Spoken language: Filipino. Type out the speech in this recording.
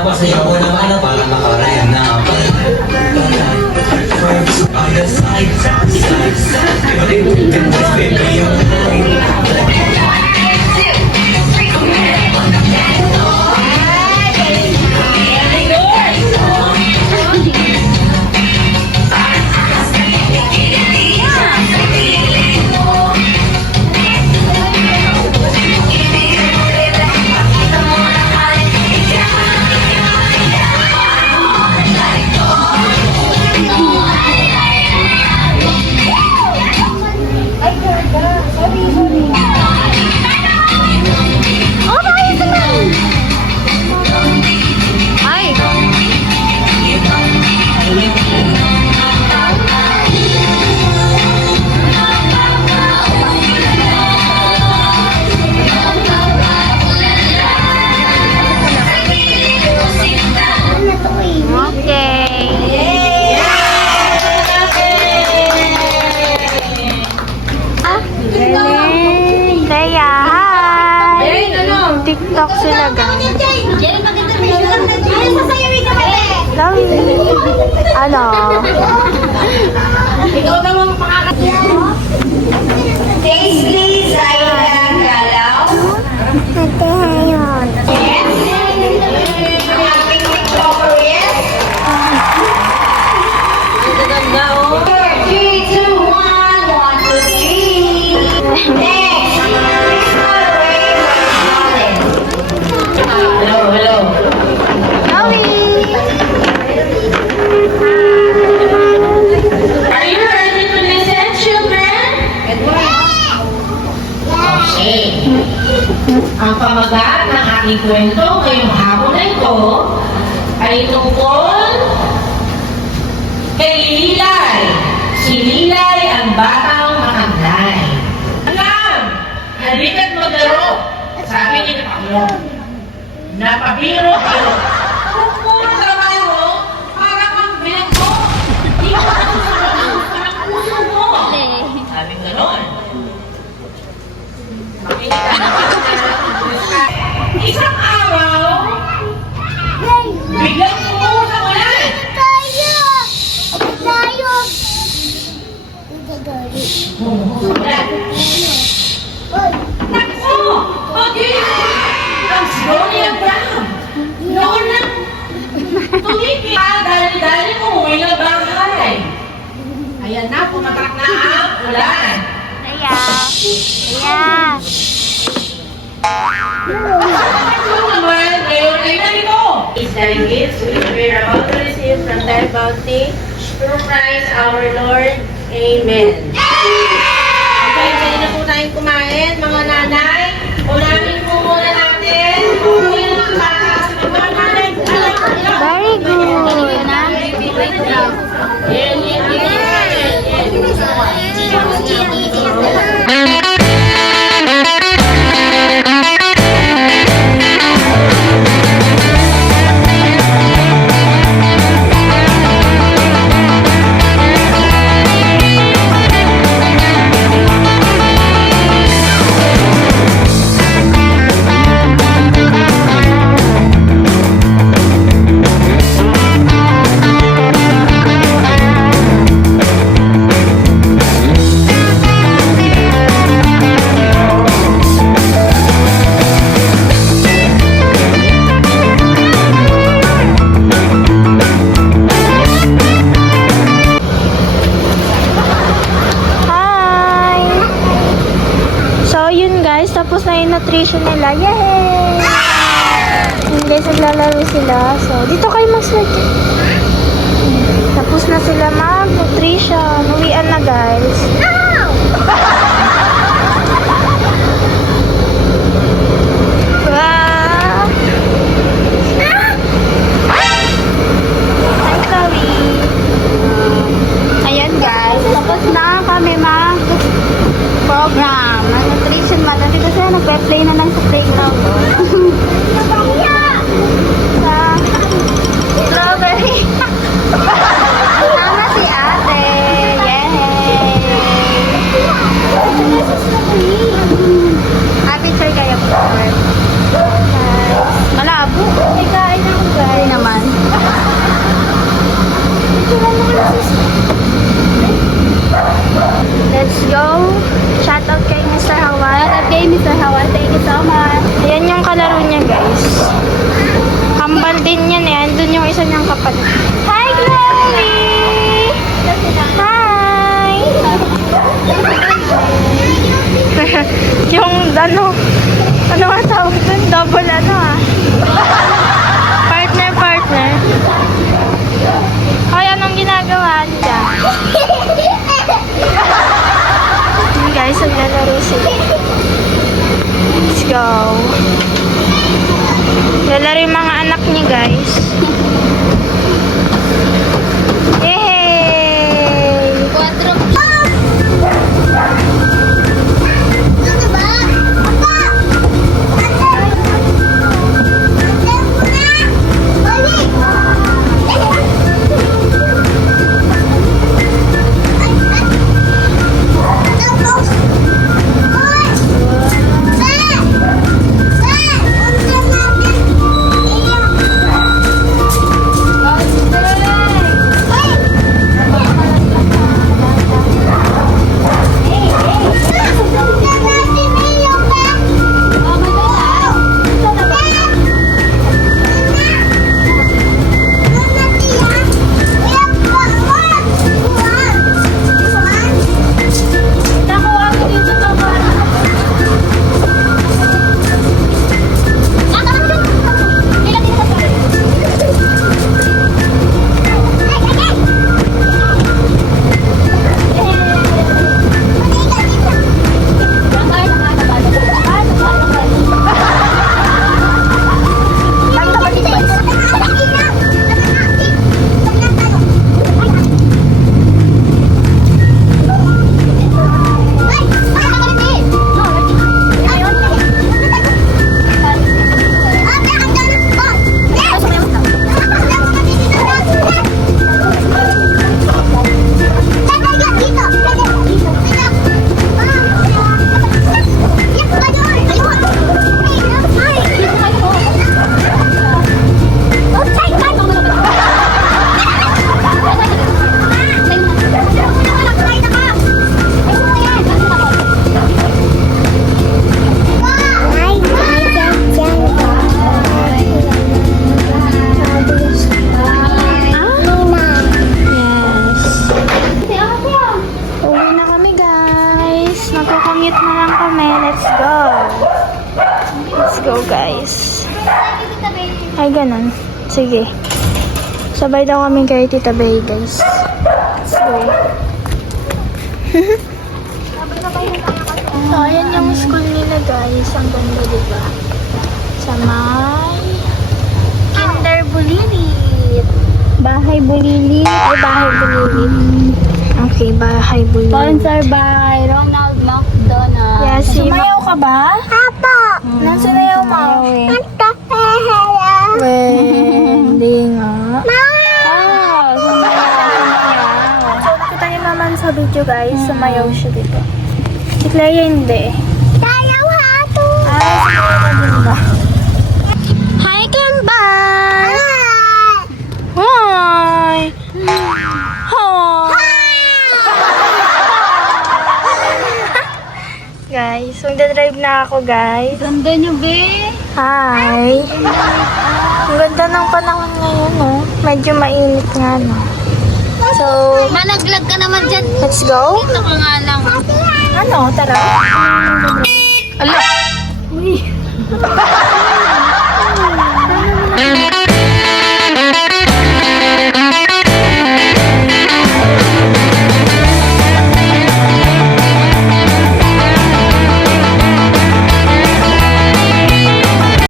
Napasaya ko naman na parang nakarayan na ako. On the side, TikTok sila guys. Ano? Ikaw naman makakatawa. Taste please, Ayla Galaw. Ate, ayun. Yes. Ang ating TikToker, yes. Ganda, oh. 3, 2, 1, 1, 2, 3. Next. Hello. Are you ready to listen, children? Okay. Ang pamagat ng aking kwento ngayong hapon na ito ay tungkol kay Lilay. Si Lilay ang batang makandai. Alam! Halika't maglaro! Sabi ni Pablo. Napabiro kayo. Kung puro trabaho, para kang bilanggo. Di mo ang puso mo. Sabi gano'n. Isang araw, biglang umuusap ang ulan. Naku! Ang Sonia Brown! Noon na tumipid dali-dali umuwi na bahay. Ayan na, pumatak na ang ulan. Is the gifts which we are about to receive from thy bounty through Christ our Lord. Amen. Okay, pwede na po tayong kumain, mga nanay. Unahin po muna natin. Unahin ang bata. Very good. Tapos na yung nutrition nila. Yay! Hindi, naglalaro sila. So, dito kayo mag-switch. Tapos na sila mag-nutrition. Uwian na, guys. Wow! Hi, Chloe. Ayan, guys. Tapos na kami mag-program. Nutrition mat. Dito sila nagpe-play na lang sa playground. Sa strawberry. Tama si ate. Yay! kanyang kapatid. Hi, Chloe! Hi! Yung ano nga tawag dun? Double ano ah. Partner. Hoy, anong ginagawa nila? Hey guys, naglalaro sila. Let's go. Lalaro yung mga anak niya, guys. Yay! 8 na lang kami. Let's go. Let's go, guys. Ay, ganun. Sige. Sabay daw kami kay Tita Bay, guys. Let's go. So, ayan yung school nila, guys. Ang ganda, diba? Sa may Kinder Bulilit. Bahay Bulilit. Ay, Bahay Bulilit. Okay, Bahay Bulilit. Sponsor by Ronald McDonald. Yeah, Sumayaw ka ba? Apo! Nasunayaw mo? Hindi nga. Oh, sumayaw. So, nakita niyo naman sa video, guys. Sumayaw siya dito. Si Clea hindi. Sayaw hato! Sumayaw ka din ba? Hi, Kemban! Hi! Hi! Guys, magdadrive na ako, guys. Ganda niyo, be. Hi! Ang ganda ng panahon ngayon, oh. Medyo mainit nga, no? So, Malaglag ka naman dyan. let's go. Ito ka nga lang. Ano? Tara. Ala! Uy!